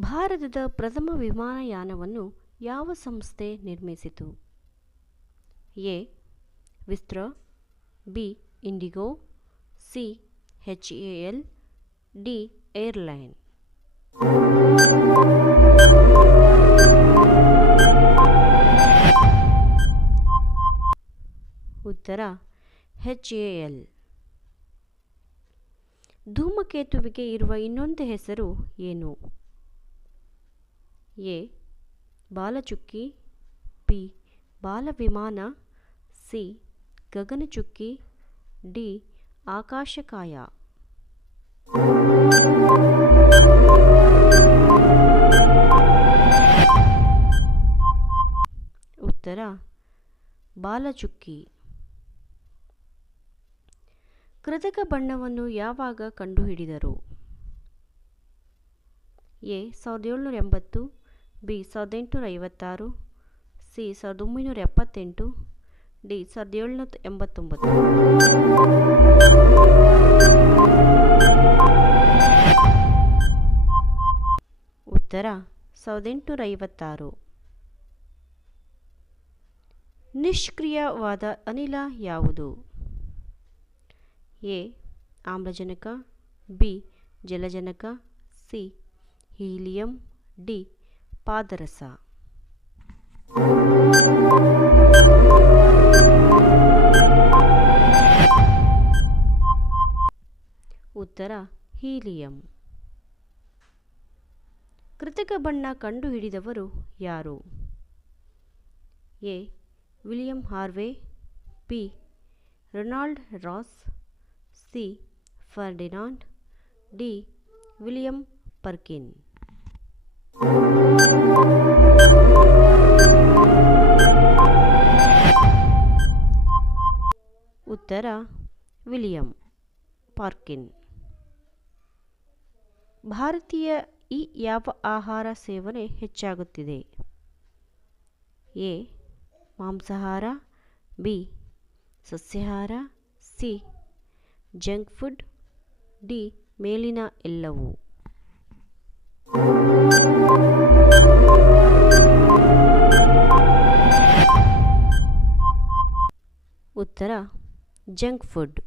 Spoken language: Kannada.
ಭಾರತದ ಪ್ರಥಮ ವಿಮಾನಯಾನವನ್ನು ಯಾವ ಸಂಸ್ಥೆ ನಿರ್ಮಿಸಿತು? A. Vistara, B. IndiGo, C. HAL, D. Airline. ಉತ್ತರ HAL. ಧೂಮಕೇತುವಿಗೆ ಇರುವ ಇನ್ನೊಂದು ಹೆಸರು ಏನು? ಎ. ಬಾಲಚುಕ್ಕಿ, ಬಿ. ಬಾಲವಿಮಾನ, ಸಿ. ಗಗನಚುಕ್ಕಿ, ಡಿ. ಆಕಾಶಕಾಯ. ಉತ್ತರ ಬಾಲಚುಕ್ಕಿ. ಕೃತಕ ಬಣ್ಣವನ್ನು ಯಾವಾಗ ಕಂಡುಹಿಡಿದರು? ಎ. 1780, ಬಿ. 1856, ಸಿ. 1978, ಡಿ. 1789. ಉತ್ತರ 1856. ನಿಷ್ಕ್ರಿಯವಾದ ಅನಿಲ ಯಾವುದು? ಎ. ಆಮ್ಲಜನಕ, ಬಿ. ಜಲಜನಕ, ಸಿ. Helium, D. ಪಾದರಸ. ಉತ್ತರ ಹೀಲಿಯಂ. ಕೃತಕ ಬಣ್ಣ ಕಂಡುಹಿಡಿದವರು ಯಾರು? A. William Harvey, B. Ronald Ross, C. Ferdinand, D. William ಪರ್ಕಿನ್. ಉತ್ತರ ವಿಲಿಯಂ ಪಾರ್ಕಿನ್. ಭಾರತೀಯ ಯಾವ ಆಹಾರ ಸೇವನೆ ಹೆಚ್ಚಾಗುತ್ತಿದೆ? ಎ. ಮಾಂಸಾಹಾರ, ಬಿ. ಸಸ್ಯಾಹಾರ, ಸಿ. Junk food, D. ಮೇಲಿನ ಎಲ್ಲವೂ. ಉತ್ತರ ಜಂಕ್ ಫುಡ್.